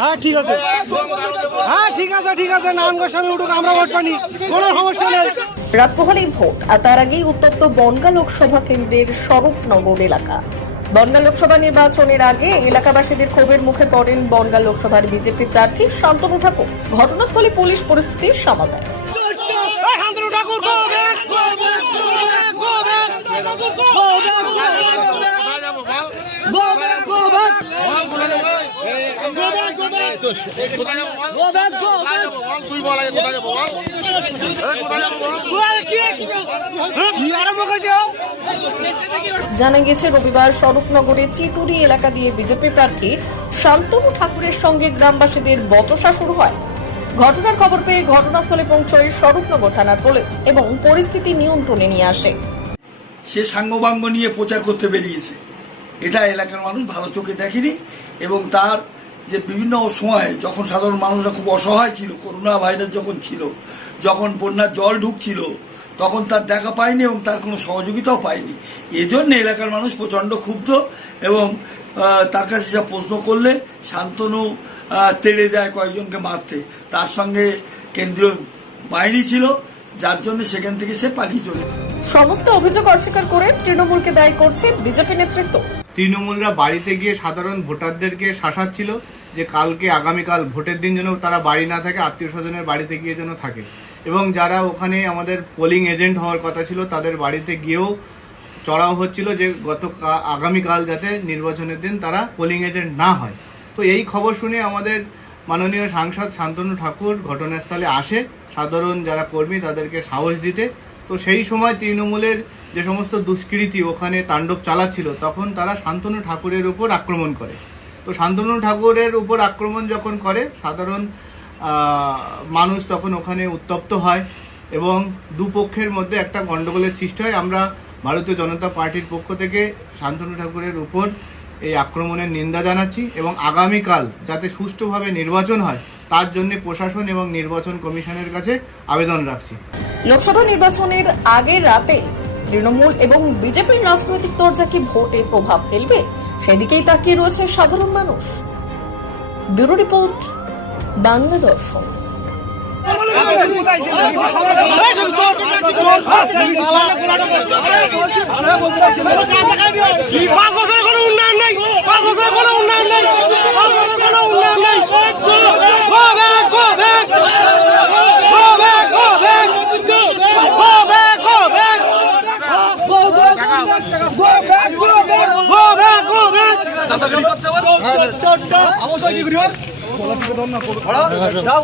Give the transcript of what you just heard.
হ্যাঁ ঠিক আছে। হ্যাঁ ঠিক আছে ঠিক আছে। নাম গোস্বামী উঠুক আমরা ভোট পানি কোনো সমস্যা নেই। রাত পোহালেই ভোট আর তার আগেই উত্তপ্ত বনগা লোকসভা কেন্দ্রের স্বরূপনগর এলাকা। বনগা লোকসভা নির্বাচনের আগে এলাকাবাসীদের ক্ষোভের মুখে পড়েন বনগা লোকসভার বিজেপি প্রার্থী শান্তনু ঠাকুর। ঘটনাস্থলে পুলিশ পরিস্থিতির সামাল দেয়। জানা গেছে রবিবার স্বরূপনগরের চিতুরি এলাকা দিয়ে বিজেপি প্রার্থী শান্তনু ঠাকুরের সঙ্গে গ্রামবাসীদের বচসা শুরু হয়। ঘটনার খবর পেয়ে ঘটনাস্থলে পৌঁছয় স্বরূপনগর থানার পুলিশ এবং পরিস্থিতি নিয়ন্ত্রণে নিয়ে আসে। সে সাঙ্গবাঙ্গ নিয়ে প্রচার করতে বেরিয়েছে। এটা এলাকার মানুষ ভালো চোখে দেখেনি এবং তার যে বিভিন্ন সময় যখন সাধারণ মানুষরা খুব অসহায় ছিল, করোনা ভাইরাস যখন ছিল, যখন বন্যার জল ঢুকছিল, তখন তার দেখা পায়নি এবং তার কোনো সহযোগিতাও পায়নি। এজন্য এলাকার মানুষ প্রচণ্ড ক্ষুব্ধ এবং তার কাছে যা প্রশ্ন করলে শান্তনু তেড়ে যায় কয়েকজনকে মারতে। তার সঙ্গে কেন্দ্রীয় বাহিনী ছিল যার জন্য সেখান থেকে সে পালিয়ে চলে সমস্ত অভিযোগ অস্বীকার করে তৃণমূলকে দায়ী করছে বিজেপি নেতৃত্ব। তৃণমূলরা বাড়িতে গিয়ে সাধারণ ভোটারদেরকে শাসাচ্ছিল যে কালকে আগামীকাল ভোটের দিন যেন তারা বাড়ি না থাকে আত্মীয় স্বজনের বাড়িতে গিয়ে যেন থাকে। এবং যারা ওখানে আমাদের পোলিং এজেন্ট হওয়ার কথা ছিল তাদের বাড়িতে গিয়েও চড়াও হচ্ছিল যে গত আগামীকাল যাতে নির্বাচনের দিন তারা পোলিং এজেন্ট না হয়। তো এই খবর শুনে আমাদের মাননীয় সাংসদ শান্তনু ঠাকুর ঘটনাস্থলে আসে। সাধারণ যারা কর্মী, তাদেরকে সাহস দিতে। তো সেই সময় তৃণমূলের যে সমস্ত দুষ্কৃতী ওখানে তাণ্ডব চালাচ্ছিল, তখন তারা শান্তনু ঠাকুরের উপর আক্রমণ করে। তো শান্তনু ঠাকুরের উপর আক্রমণ যখন করে, সাধারণ মানুষ তখন ওখানে উত্তপ্ত হয় এবং দুপক্ষের মধ্যে একটা গণ্ডগোলের সৃষ্টি হয়। আমরা ভারতীয় জনতা পার্টির পক্ষ থেকে শান্তনু ঠাকুরের উপর এই আক্রমণের নিন্দা জানাচ্ছি এবং আগামীকাল যাতে সুষ্ঠুভাবে নির্বাচন হয় তার জন্য প্রশাসন এবং নির্বাচন কমিশনের কাছে আবেদন রাখছি। লোকসভা নির্বাচনের আগের রাতে তৃণমূল এবং বিজেপির রাজনৈতিক দরজা কি ভোটে প্রভাব ফেলবে? সেদিকেই তাকিয়ে রয়েছে সাধারণ মানুষ। ব্যুরো রিপোর্ট বাংলা দর্শন। পাঁচ বছরে অবশ্যই কি করিও যাও